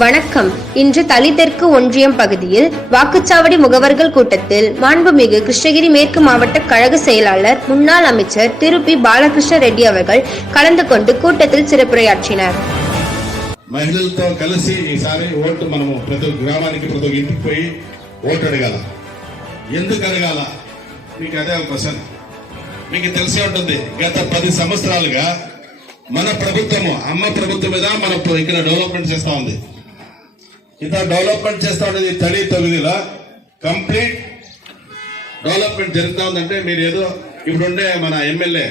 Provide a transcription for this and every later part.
வணக்கம். இன்று தளித்தெற்கு ஒன்றியம் பகுதியில் வாக்குச்சாவடி முகவர்கள் கூட்டத்தில் மாண்புமிகு கிருஷ்ணகிரி மேற்கு மாவட்ட கழக செயலாளர் முன்னாள் அமைச்சர் திரு பி బాలకృష్ణ రెడ్డి அவர்கள் కలந்து கொண்டு కూటத்தில் సిరపురయార్చినారు. మహిళలతో కలిసి ఈసారి ఓటు మనము ప్రతి గ్రామానికి ప్రతి ఇంటికి పోయి ఓటు అడగాల. ఎందుకు అడగాల? మీకు అదే క్వశ్చన్. మీకు తెలిసే ఉంటుంది, గత 10 సంవత్సరాలుగా మన ప్రభుత్వము అమ్మ ప్రభుత్వం మీద మనం ఇక్కడ డెవలప్మెంట్ చేస్తా ఉంది. ఇంత డెవలప్మెంట్ చేస్తా ఉండేది తడి తొగిదిలా కంప్లీట్ డెవలప్మెంట్ జరుగుతూ ఉందంటే మీరు ఏదో ఇప్పుడుండే మన ఎమ్మెల్యే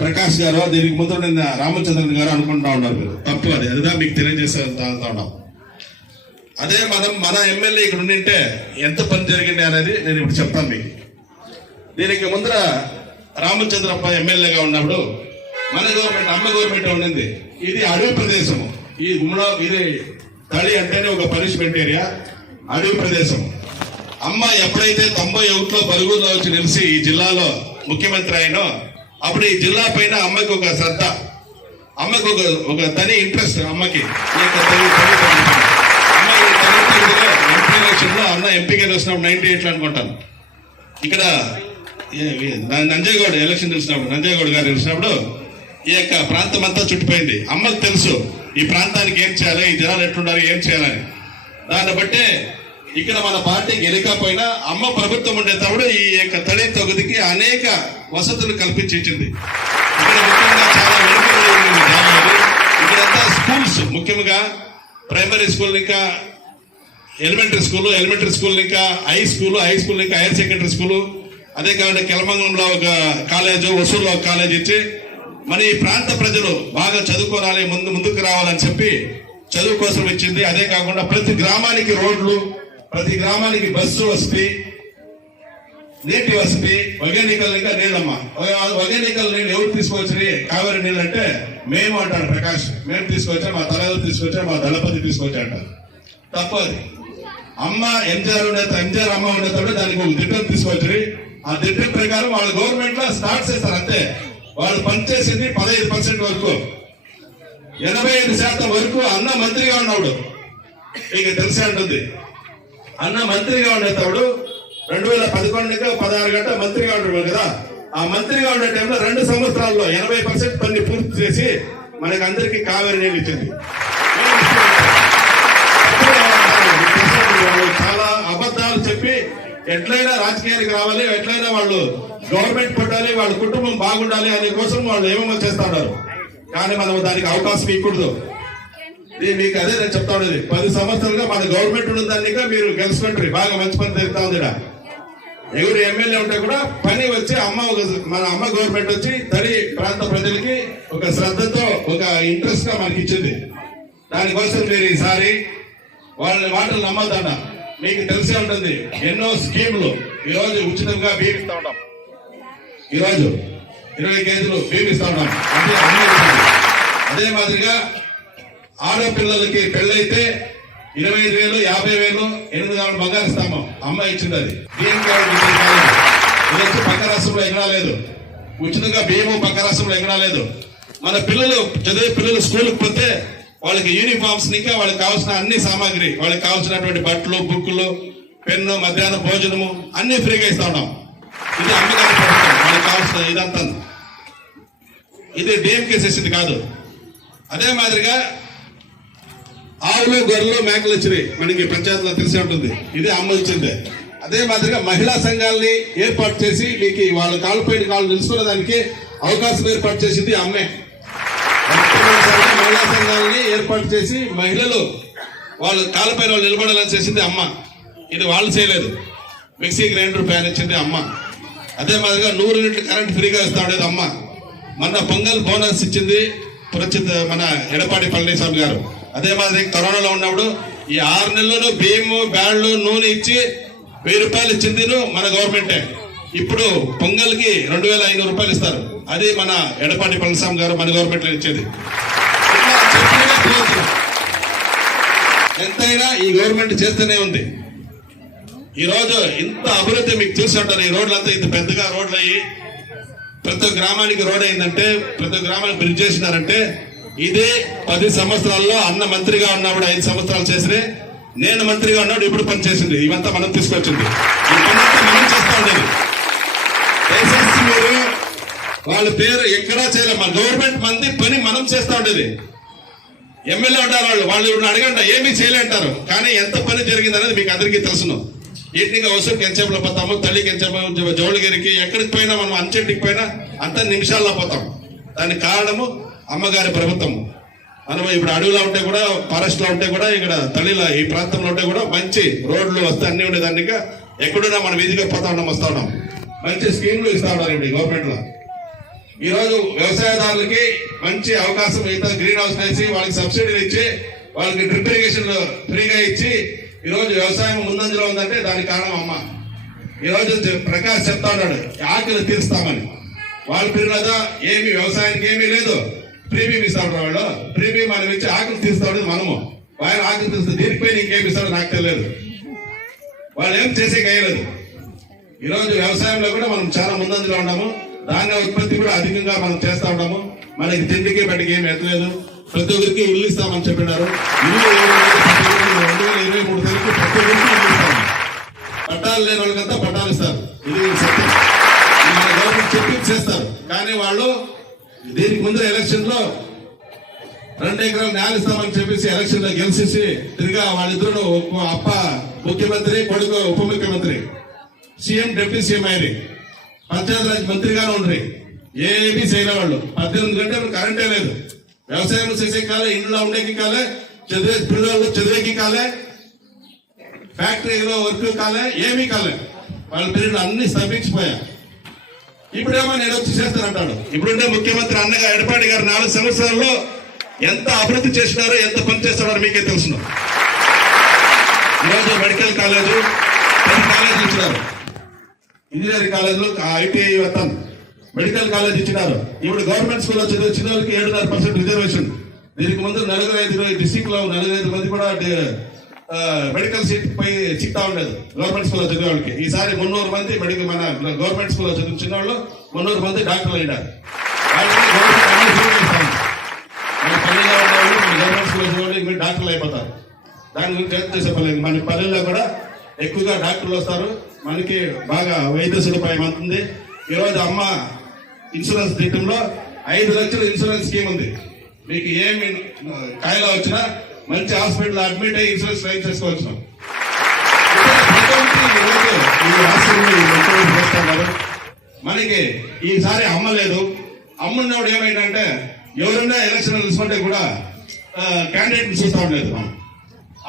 ప్రకాష్ గారు, దీనికి ముందు రామచంద్రన్ గారు అనుకుంటా ఉన్నారు. మీరు తప్పు. అదిగా మీకు తెలియజేస్తా ఉన్నాం. అదే మన ఎమ్మెల్యే ఇక్కడ ఉండింటే ఎంత పని జరిగింది అనేది నేను ఇప్పుడు చెప్తాను మీకు. దీనికి ముందర రామచంద్రప్ప ఎమ్మెల్యేగా ఉన్నప్పుడు మన గవర్నమెంట్ అమ్మ గవర్నమెంట్ ఉండింది. ఇది అడవి ప్రదేశము. ఈ ఇది తడి అంటేనే ఒక పనిష్మెంట్ ఏరియా, అడవి ప్రదేశం. అమ్మ ఎప్పుడైతే 91లో బలుగురులో వచ్చి నిలిచి ఈ జిల్లాలో ముఖ్యమంత్రి అయినో అప్పుడు ఈ జిల్లా పైన అమ్మకి ఒక శ్రద్ధ, అమ్మకి ఒక తని ఇంట్రెస్ట్. అమ్మకి ఎంపీ ఎలక్షన్ లో అన్న ఎంపీగా వచ్చినప్పుడు 98 అనుకుంటాను. ఇక్కడ నంజేగౌడ్ ఎలక్షన్ తెలిసినప్పుడు, నంజేగౌడ్ గారు తెలిసినప్పుడు ఈ యొక్క ప్రాంతం అంతా చుట్టిపోయింది. అమ్మకు తెలుసు ఈ ప్రాంతానికి ఏం చేయాలి, ఈ జనాలు ఎట్లుండాలి, ఏం చేయాలని. దాన్ని బట్టే ఇక్కడ మన పార్టీ గెలికపోయినా అమ్మ ప్రభుత్వం ఉండేటప్పుడు ఈ యొక్క తడి తొగదికి అనేక వసతులు కల్పించి ఇచ్చింది. ఇక్కడ ముఖ్యంగా చాలా ఇక్కడంతా స్కూల్స్, ముఖ్యంగా ప్రైమరీ స్కూల్, ఇంకా ఎలిమెంటరీ స్కూల్, ఇంకా హై స్కూల్ ఇంకా హైయర్ సెకండరీ స్కూల్. అదే కాకుండా కెలమంగంలో ఒక కాలేజ్, ఒసూరులో ఒక కాలేజ్ ఇచ్చి మన ఈ ప్రాంత ప్రజలు బాగా చదువుకోవాలి, ముందుకు రావాలని చెప్పి చదువు కోసం ఇచ్చింది. అదే కాకుండా ప్రతి గ్రామానికి రోడ్లు, ప్రతి గ్రామానికి బస్సు వసతి, నీటి వసతి, వగేనికలు, ఇంకా నీళ్ళమ్మా. వగేనికలు నీళ్ళు ఎవరు తీసుకొచ్చి కావేరి నీళ్ళు అంటే మేము అంటాడు ప్రకాష్. మేము తీసుకొచ్చాం, మా తలలు తీసుకొచ్చాం, మా దళపతి తీసుకొచ్చా అంటారు. తప్పు అది. అమ్మ ఎంజీఆర్ అమ్మ ఉండేటప్పుడు దానికి ఒక దిట్టం తీసుకొచ్చి ఆ దిట్టం ప్రకారం వాళ్ళ గవర్నమెంట్ లో స్టార్ట్ చేస్తారు. అంతే. వాళ్ళు పనిచేసింది 15% వరకు. 85% వరకు అన్న మంత్రిగా ఉన్నప్పుడు మీకు తెలిసే ఉంటుంది. అన్న మంత్రిగా ఉండేటప్పుడు 2011 16 గంటల మంత్రిగా ఉండేవాడు కదా. ఆ మంత్రిగా ఉండే టైంలో 2 సంవత్సరాల్లో 80% పని పూర్తి చేసి మనకి అందరికి కావేరి నీళ్ళు ఇచ్చింది. చాలా అబద్ధాలు చెప్పి ఎట్లయినా రాజకీయానికి రావాలి, ఎట్లయినా వాళ్ళు గవర్నమెంట్ పట్టాలి, వాళ్ళ కుటుంబం బాగుండాలి అనే కోసం వాళ్ళు ఏమేమో చేస్తా ఉన్నారు. కానీ మనం దానికి అవకాశం ఇవ్వకూడదు. మీకు అదే నేను చెప్తా ఉండేది, 10 సంవత్సరాలుగా మన గవర్నమెంట్ ఉన్నదానిగా మీరు గెలుచుకుంటారు. బాగా మంచి పని జరుగుతా ఉంది. ఎవరు ఎమ్మెల్యే ఉంటే కూడా పని వచ్చి మన అమ్మ గవర్నమెంట్ వచ్చి తడి ప్రాంత ప్రజలకి ఒక శ్రద్ధతో ఒక ఇంట్రెస్ట్ గా మనకి ఇచ్చింది. దానికోసం మీరు ఈసారి వాళ్ళ మాటలు నమ్మద్దన్న. మీకు తెలిసే ఉంటుంది, ఎన్నో స్కీములు. ఈరోజు ఉచితంగా బియ్యం ఇస్తా ఉన్నాం. ఈరోజు 20 కేజీలు బియ్యం ఇస్తా ఉన్నాం. అదే మాదిరిగా ఆడపిల్లలకి పెళ్ళైతే 25,000, 50,000, 8,000 బంగారు ఇస్తాము. అమ్మ ఇచ్చింది. అది బియ్యం ఇది పక్క రాష్ట్రంలో ఎక్కడా లేదు. ఉచితంగా బియ్యము పక్క రాష్ట్రంలో ఎక్కడా లేదు. మన పిల్లలు చదివే పిల్లలు స్కూల్కి పోతే వాళ్ళకి యూనిఫామ్స్, ఇంకా వాళ్ళకి కావాల్సిన అన్ని సామాగ్రి, వాళ్ళకి కావాల్సినటువంటి బట్టలు, బుక్కులు, పెన్ను, మధ్యాహ్నం భోజనము అన్ని ఫ్రీగా ఇస్తా ఉన్నాం. ఇది అమ్మగారి ప్రభుత్వం. వాళ్ళకి కావాల్సిన ఇదంతా ఇది డిఎంకే చేసింది కాదు. అదే మాదిరిగా ఆవులు, గొర్రెలు, మేకలు వచ్చినాయి మనకి పంచాయతీలో తెలిసే ఉంటుంది. ఇది అమ్మ ఇచ్చిందే. అదే మాదిరిగా మహిళా సంఘాలని ఏర్పాటు చేసి మీకు వాళ్ళ కాళ్ళపైన కాళ్ళు నిలుచుకునే దానికి అవకాశం ఏర్పాటు చేసింది అమ్మే. మహిళా సంఘాలని ఏర్పాటు చేసి మహిళలు వాళ్ళ కాళ్ళపైన వాళ్ళు నిలబడాలని చేసింది అమ్మ. ఇది వాళ్ళు చేయలేదు. మిక్సీ గ్రైండర్ ఫ్యాన్ ఇచ్చింది అమ్మ. అదే మాదిరిగా 100 యూనిట్లు కరెంట్ ఫ్రీగా ఇస్తా ఉండేది అమ్మ. మొన్న పొంగల్ బోనస్ ఇచ్చింది మన ఎడపాడి పళనిస్వామి గారు. అదే మాదిరి కరోనాలో ఉన్నప్పుడు ఈ 6 నెలల్లో బియ్యము, బ్యాడ్లు, నూనె ఇచ్చి 1000 రూపాయలు ఇచ్చింది మన గవర్నమెంటే. ఇప్పుడు పొంగల్కి 2,500 రూపాయలు ఇస్తారు. అది మన ఎడపాడి పళనిస్వామి గారు మన గవర్నమెంట్ లో ఇచ్చేది. ఎంతైనా ఈ గవర్నమెంట్ చేస్తూనే ఉంది. ఈ రోజు ఇంత అభివృద్ధి మీకు చూసి ఉంటారు. ఈ రోడ్లంతా ఇంత పెద్దగా రోడ్లు అయ్యి ప్రతి గ్రామానికి రోడ్ అయిందంటే, ప్రతి గ్రామానికి బ్రిడ్జ్ చేసినారంటే ఇదే 10 సంవత్సరాల్లో అన్న మంత్రిగా ఉన్నప్పుడు 5 సంవత్సరాలు చేసినే, నేను మంత్రిగా ఉన్నప్పుడు ఇప్పుడు పని చేసింది. ఇవంతా మనం తీసుకొచ్చింది. ఈ పనంతా మనం చేస్తా ఉండేది. దయచేసి మీరు వాళ్ళ పేరు ఎక్కడా చేయలేదు. మన గవర్నమెంట్ మంది పని మనం చేస్తా ఉండేది. ఎమ్మెల్యే ఉంటారు వాళ్ళు ఇప్పుడు అడగంట ఏమీ చేయలేంటారు, కానీ ఎంత పని జరిగింది అనేది మీకు అందరికీ తెలుసును. ఈటిగా వసూలు కెంచెంలో పోతాము, తల్లి కెంచెంలో జోళగిరికి ఎక్కడికి పోయినా మనం అంచెంటికి పోయినా అంత నిమిషాల్లో పోతాం. దానికి కారణము అమ్మగారి ప్రభుత్వం. మనం ఇప్పుడు అడవిలో ఉంటే కూడా, ఫారెస్ట్ లో ఉంటే కూడా, ఇక్కడ తల్లిలో ఈ ప్రాంతంలో ఉంటే కూడా మంచి రోడ్లు వస్తే అన్ని ఉండేదానికి ఎక్కడున్నా మనం వీధిగా పోతా ఉన్నాం, వస్తా ఉన్నాం. మంచి స్కీమ్లు ఇస్తా ఉన్నారు ఇప్పుడు గవర్నమెంట్ లో. ఈ రోజు వ్యవసాయదారులకి మంచి అవకాశం, ఇంత గ్రీన్ హౌస్ వేసి వాళ్ళకి సబ్సిడీలు ఇచ్చి వాళ్ళకి డ్రిప్ ఇరిగేషన్ ఫ్రీగా ఇచ్చి ఈ రోజు వ్యవసాయం ముందంజలో ఉందంటే దానికి కారణం అమ్మ. ఈ రోజు ప్రకాష్ చెప్తా ఉన్నాడు ఆకలి తీరుస్తామని. వాళ్ళ పేరు కదా ఏమి వ్యవసాయానికి ఏమీ లేదు, ప్రీమియం ఇస్తా ఉంటారు వాళ్ళు. ప్రీమియం మనం ఇచ్చి ఆకలి తీరుస్తా ఉండేది మనము. ఆయన ఆకలి తీరుస్తే దీనిపై ఇంకేమి ఇస్తాడో నాకు తెలియదు. వాళ్ళు ఏం చేసే గయలేదు. ఈ రోజు వ్యవసాయంలో కూడా మనం చాలా ముందంజలో ఉన్నాము. ధాన్య ఉత్పత్తి కూడా అధికంగా మనం చేస్తా ఉన్నాము. మనకి తిండికి బట్టికి ఏమి ఎత్తలేదు. ప్రతి ఒక్కరికి ఇల్లు ఇస్తామని చెప్పినారు. ఇల్లు 2023 ప్రతి ఒక్కరికి ఇల్లు ఇస్తాము. పట్టాలు లేని వాళ్ళకంతా పట్టాలు ఇస్తారు. ఇది సత్యం. మన గవర్నమెంట్ చెప్పి చేస్తారు. కానీ వాళ్ళు దీనికి ముందు ఎలక్షన్ లో 2 ఎకరాలు నేల ఇస్తామని చెప్పేసి ఎలక్షన్ లో గెలిచేసి తిరిగా వాళ్ళిద్దరు అప్ప ముఖ్యమంత్రి, కొడుకు ఉప ముఖ్యమంత్రి, సీఎం డిప్యూటీ సీఎం అయ్యి పంచాయతీరాజ్ మంత్రిగానే ఉండ్రి. ఏమీ చేయలే వాళ్ళు. 18 గంటలు కరెంటే లేదు. వ్యవసాయం చేసే కాలే, ఇంట్లో ఉండేకి కాలే, చదివే పిల్లలు చదివేకి కాలే, ఫ్యాక్టరీలో వర్క్ కాలే, ఏమీ కాలే. వాళ్ళ పీరియడ్ అన్ని స్తంభించిపోయా. ఇప్పుడేమో నేను వచ్చి చేస్తానంటాడు. ఇప్పుడుండే ముఖ్యమంత్రి అన్నగా ఎడపాడి గారు 4 సంవత్సరాల్లో ఎంత అభివృద్ధి చేసినారో, ఎంత పని చేస్తున్నారో మీకే తెలుసు. ఈరోజు మెడికల్ కాలేజు 10 కాలేజీలు ఇచ్చినారు. ఇంజనీరింగ్ కాలేజీలో ఐటీఐ వస్తాం, మెడికల్ కాలేజ్ ఇచ్చినారు. ఇప్పుడు గవర్నమెంట్ స్కూల్లో చదివిన వాళ్ళకి 7.5% రిజర్వేషన్. దీనికి ముందు 45 డిస్టిక్ లో 45 మంది కూడా మెడికల్ సీట్ పై చిక్తా ఉండేది గవర్నమెంట్ స్కూల్లో చదివే వాళ్ళకి. ఈసారి 300 మంది మెడికల్ మన గవర్నమెంట్ స్కూల్లో చదివిన వాళ్ళు 300 మంది డాక్టర్లు అయినారు. పల్లెల్లో ఉండేవాళ్ళు గవర్నమెంట్ స్కూల్లో చదివే మీరు డాక్టర్లు అయిపోతారు. దాని గురించి ఏం చేసే పల్లె మన పల్లెల్లో కూడా ఎక్కువగా డాక్టర్లు వస్తారు. మనకి బాగా వైద్య సదుపాయం అవుతుంది. ఈరోజు అమ్మ ఇన్సూరెన్స్ తిట్టంలో 5 లక్షల ఇన్సూరెన్స్ స్కీమ్ ఉంది. మీకు ఏమి కాయలా వచ్చినా మంచి హాస్పిటల్ అడ్మిట్ అయ్యి ఇన్సూరెన్స్ క్లెయిమ్ చేసుకోవచ్చు. మనకి ఈసారి అమ్మ లేదు. అమ్మ ఉన్నప్పుడు ఏమైందంటే ఎవరైనా ఎలక్షన్ తీసుకుంటే కూడా క్యాండిడేట్ చూస్తా ఉండలేదు.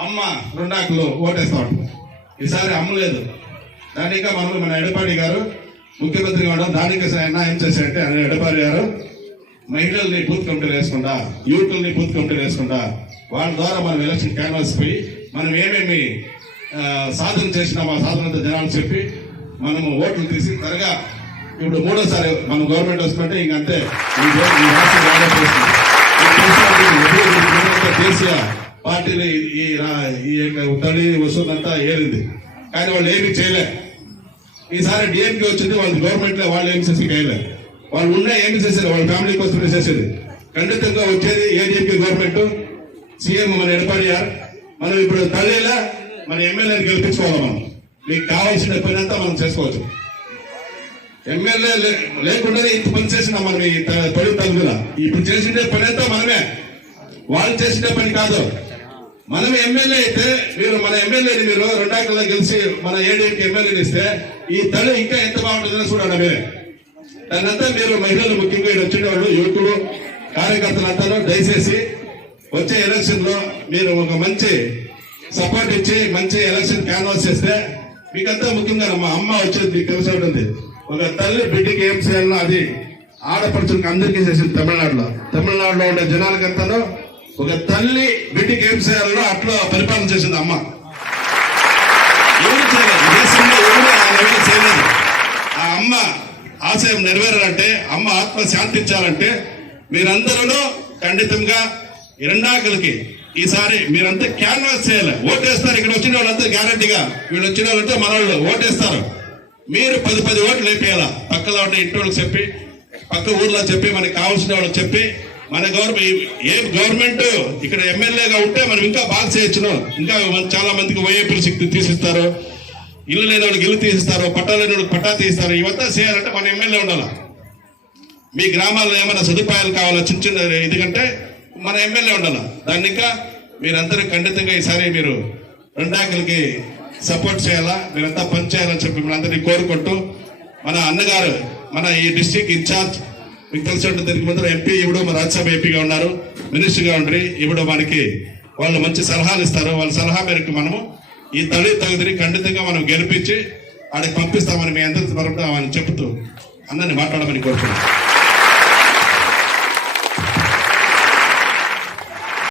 అమ్మ 2 ఆకులు ఓటేస్తా ఉంటుంది. ఈసారి అమ్మ లేదు. దానిక మన ఎడపాడి గారు ముఖ్యమంత్రి కావడం, దానికి ఆయన ఏం చేశారంటే ఎడపాడి గారు మహిళల్ని బూత్ కమిటీలు వేసుకుంటా, యూత్ని బూత్ కమిటీలు వేసుకుంటా, వాళ్ళ ద్వారా మనం ఎలక్షన్ క్యాన్వాస్ పోయి మనం ఏమేమి సాధన చేసినాం ఆ సాధనంతా జనాలు చెప్పి మనము ఓట్లు తీసి త్వరగా ఇప్పుడు 3వ మనం గవర్నమెంట్ వస్తుంటే ఇంకంతే దేశీయ పార్టీని ఈ తల్లి వస్తుందంతా ఏరింది. కానీ వాళ్ళు ఏమీ చేయలే. ఈసారి డిఎంకే వచ్చింది, వాళ్ళు గవర్నమెంట్ లో వాళ్ళు ఏమి చేసి చేయలేదు. వాళ్ళు ఉన్నా ఏమి చేశారు, వాళ్ళ ఫ్యామిలీ కోసం చేసేది. ఖండితంగా వచ్చేది ఏడీఎంకే గవర్నమెంట్, సీఎం మన ఎడపాడి గారు. మనం ఇప్పుడు తల్లిలా మన ఎమ్మెల్యేని గెలిపించుకోవాలి. మనం మీకు కావాల్సిన పని అంతా మనం చేసుకోవచ్చు. ఎమ్మెల్యే లేకుండానే ఇంత పని చేసినా మనం ఈ తొలి తల్లుల ఇప్పుడు చేసిన పని అంతా మనమే, వాళ్ళు చేసిన పని కాదు. మనం ఎమ్మెల్యే అయితే మీరు మన ఎమ్మెల్యేని మీరు 2 ఆకుల్లో గెలిచి మన ఏడీఎంకి ఎమ్మెల్యేని ఇస్తే ఈ తల్లి ఇంకా ఎంత బాగుంటుందని చూడండి. మీరే దాన్నంతా మీరు మహిళలు ముఖ్యంగా ఇక్కడ వచ్చిన వాళ్ళు యువకులు కార్యకర్తలంతా దయచేసి వచ్చే ఎలక్షన్ లో మీరు ఒక మంచి సపోర్ట్ ఇచ్చి మంచి ఎలక్షన్ క్యాన్వాస్ చేస్తే మీకంతా ముఖ్యంగా మా అమ్మ వచ్చేది మీకు తెలిసి ఉంటుంది. ఒక తల్లి బిడ్డకి ఏం చేయాలన్నా అది ఆడపడుచులకు అందరికీ చేసింది. తమిళనాడులో ఉండే జనాలకంతాను ఒక తల్లి బిడ్డకి ఏం చేయాలనో అట్లా పరిపాలన చేసింది అమ్మ. ఎవరు చేయలేదు, దేశంలో ఎవరు చేయలేదు. ఆ అమ్మ ఆశయం నెరవేరాలంటే, అమ్మ ఆత్మ శాంతించాలంటే మీరందరూ ఖండితంగా 2 ఆకులకి ఈసారి మీరంతా క్యాన్వాస్ చేయాలి. ఓటేస్తారు. ఇక్కడ వచ్చిన వాళ్ళంతా గ్యారంటీగా వీళ్ళు వచ్చిన వాళ్ళంతా మన వాళ్ళు ఓటేస్తారు. మీరు 10 ఓట్లు వేపేయాలా. పక్కలో ఉంటే ఇంటి వాళ్ళకి చెప్పి, పక్క ఊర్లో చెప్పి, మనకి కావాల్సిన వాళ్ళకి చెప్పి మన గవర్నమెంట్ ఇక్కడ ఎమ్మెల్యేగా ఉంటే మనం ఇంకా బాగా చేయొచ్చును. ఇంకా చాలా మందికి వైఏపీ శక్తి తీసిస్తారు, ఇల్లు లేని వాళ్ళకి ఇల్లు తీసిస్తారు, పట్టా లేని వాళ్ళకి పట్టా తీస్తారు. ఇవంతా చేయాలంటే మన ఎమ్మెల్యే ఉండాలి. మీ గ్రామాల్లో ఏమైనా సదుపాయాలు కావాలా చిన్న చిన్న ఎందుకంటే మన ఎమ్మెల్యే ఉండాలి. దాన్ని ఇంకా మీరందరూ ఖండితంగా ఈసారి మీరు రెండాకులకి సపోర్ట్ చేయాలా, మీరంతా పని చేయాలని చెప్పి మనందరినీ కోరుకుంటూ, మన అన్నగారు మన ఈ డిస్ట్రిక్ట్ ఇన్ఛార్జ్ మీకు తెలిసి ఉంటుంది, దీనికి ముందు ఎంపీ ఇప్పుడు మన రాజ్యసభ ఎంపీగా ఉన్నారు, మినిస్టర్గా ఉండి ఇప్పుడు మనకి వాళ్ళు మంచి సలహాలు ఇస్తారు. వాళ్ళ సలహా మేరకు మనము ఈ తగుదిని ఖండితంగా మనం గెలిపించి ఆడికి పంపిస్తామని మీ అందరి తరపున చెబుతూ అన్నని మాట్లాడమని కోరుతున్నాను.